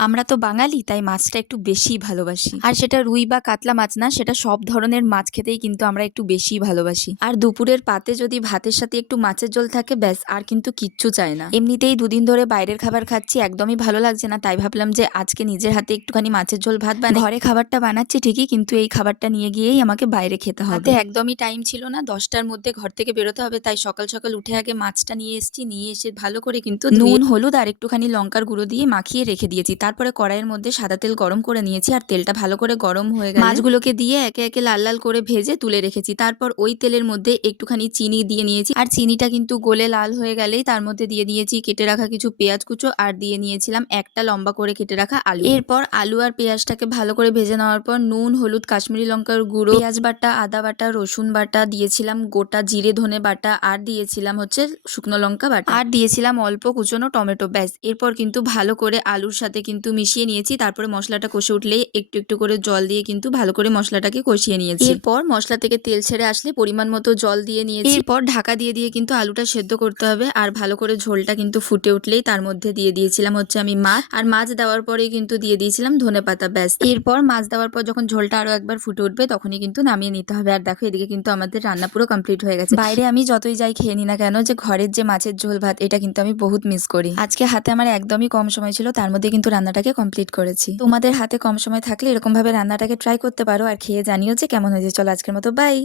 আমরা তো বাঙালি, তাই মাছটা একটু বেশিই ভালোবাসি। আর সেটা রুই বা কাতলা মাছ না, সেটা সব ধরনের মাছ খেতেই কিন্তু আমরা একটু বেশিই ভালোবাসি। আর দুপুরের পাতে যদি ভাতের সাথে একটু মাছের ঝোল থাকে, ব্যাস আর কিন্তু কিচ্ছু চাই না। এমনিতেই দুদিন ধরে বাইরের খাবার খাচ্ছি, একদমই ভালো লাগছে না, তাই ভাবলাম যে আজকে নিজের হাতে একটুখানি মাছের ঝোল ভাত বানাই। ঘরে খাবারটা বানাচ্ছি ঠিকই, কিন্তু এই খাবারটা নিয়ে গিয়েই আমাকে বাইরে খেতে হবে। হাতে একদমই টাইম ছিল না, 10টার মধ্যে ঘর থেকে বেরোতে হবে, তাই সকাল সকাল উঠে আগে মাছটা নিয়ে এসেছি। নিয়ে এসে ভালো করে কিন্তু নুন, হলুদ আর একটুখানি লঙ্কার গুঁড়ো দিয়ে মাখিয়ে রেখে দিয়েছি। তারপরে কড়াইয়ের মধ্যে সাদা তেল গরম করে নিয়েছি, আর তেলটা ভালো করে গরম হয়ে গেলে মাছগুলোকে দিয়ে একে একে লাল লাল করে ভেজে তুলে রেখেছি। তারপর ওই তেলের মধ্যে একটুখানি চিনি দিয়ে নিয়েছি, আর চিনিটা কিন্তু গলে লাল হয়ে গেলেই তার মধ্যে দিয়ে দিয়েছি কেটে রাখা কিছু পেঁয়াজ কুচো, আর দিয়ে নিয়েছিলাম একটা লম্বা করে কেটে রাখা আলু। এরপর আলু আর পেঁয়াজটাকে ভালো করে ভেজে নেওয়ার পর নুন, হলুদ, কাশ্মীরি লঙ্কার গুঁড়ো, পেঁয়াজ বাটা, আদা বাটা, রসুন বাটা দিয়েছিলাম, গোটা জিরে ধনে বাটা, আর দিয়েছিলাম হচ্ছে শুকনো লঙ্কা বাটা, আর দিয়েছিলাম অল্প কুচনো টমেটো। ব্যাস, এরপর কিন্তু ভালো করে আলুর সাথে কিন্তু মিশিয়ে নিয়েছি। তারপরে মশলাটা কষে উঠলেই একটু একটু করে জল দিয়ে কিন্তু ভালো করে মশলাটাকে কষিয়ে নিয়েছি। এরপর মশলা থেকে তেল ছেড়ে আসলে পরিমাণ মতো জল দিয়ে নিয়েছি। এরপর ঢাকা দিয়ে দিয়ে কিন্তু আলুটা সেদ্ধ করতে হবে, আর ভালো করে ঝোলটা কিন্তু ফুটে উঠলেই তার মধ্যে দিয়ে দিয়েছিলাম হচ্ছে আমি মাছ, আর মাছ দেওয়ার পরেই কিন্তু দিয়ে দিয়েছিলাম ধনেপাতা। ব্যাস, এরপর মাছ দেওয়ার পর যখন ঝোলটা আরো একবার ফুটে উঠবে তখনই কিন্তু নামিয়ে নিতে হবে। আর দেখো, এদিকে কিন্তু আমাদের রান্না পুরো কমপ্লিট হয়ে গেছে। বাইরে আমি যতই যাই খেয়ে নি না কেন, যে ঘরের যে মাছের ঝোল ভাত, এটা কিন্তু আমি বহুত মিস করি। আজকে হাতে আমার একদমই কম সময় ছিল, তার মধ্যে কিন্তু রান্নাটাকে কমপ্লিট করেছি। তোমাদের হাতে কম সময় থাকলে এরকম ভাবে রান্নাটাকে ট্রাই করতে পারো, আর খেয়ে জানিও যে কেমন হয়েছে। চলো আজকের মতো বাই।